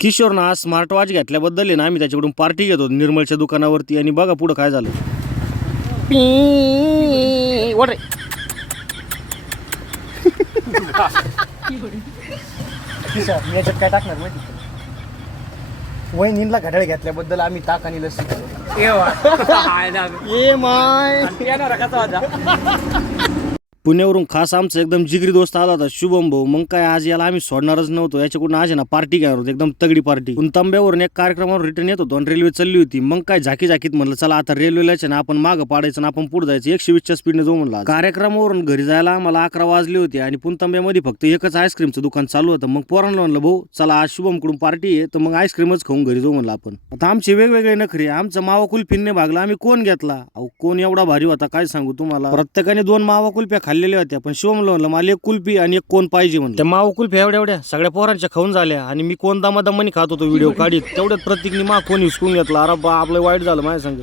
किशोर ना smart watch घेतल्याबद्दल आहे ना आम्ही त्याच्याकडून पार्टी घेतो निर्मलच्या दुकानावरती आणि बघा पुढं काय झालं. याच्यात काय टाकणार माहिती वहिनीला घड्याळ घेतल्याबद्दल आम्ही ताक आणि लस्सी ए माय. पुण्यावरून खास आमचा एकदम जिगरी दोस्त आला होता शुभम भाऊ. मग काय आज याला आम्ही सोडणारच नव्हतो. याच्याकडून आज ना पार्टी घेणार होतो एकदम तगडी पार्टी. पण तांब्यावरून एक कार्यक्रमावर रिटर्न येत होतो आणि रेल्वे चालली होती. मग काय झाकीत म्हणलं चला आता रेल्वेलाच ना आपण मागं पाडायचं ना आपण पुढे जायचं 120च्या स्पीडने जाऊ म्हणला. कार्यक्रमावरून घरी जायला आम्हाला 11 वाजले होते आणि पुणतांब्यामध्ये फक्त एकच आईस्क्रीमचं दुकान चालू होतं. मग पोरांना म्हणलं भाऊ चला आज शुभमकडून पार्टी आहे तर मग आईस्क्रीमच खाऊन घरी जाऊ म्हणलं आपण. आता आमचे वेगवेगळे नखरे. आमचा मावा कुल्फीने भागला. आम्ही कोण घेतला अहो कोण एवढा भारी होता काय सांगू तुम्हाला. प्रत्येकाने 2 मावा कुल्फ्या खाल्लेल्या होत्या पण म्हणलं मला एक कुल्फी आणि एक कोण पाहिजे म्हणलं. त्या मावा कुल्फी एवढ्या सगळ्या पोरांच्या खाऊन झाल्या आणि मी कोण दमादमानी खात होतो व्हिडिओ काढीत. तेवढ्यात प्रत्येकनी कोण हिसकून घेतला. अरे बा आपलं वाईट झालं माझ्या संग.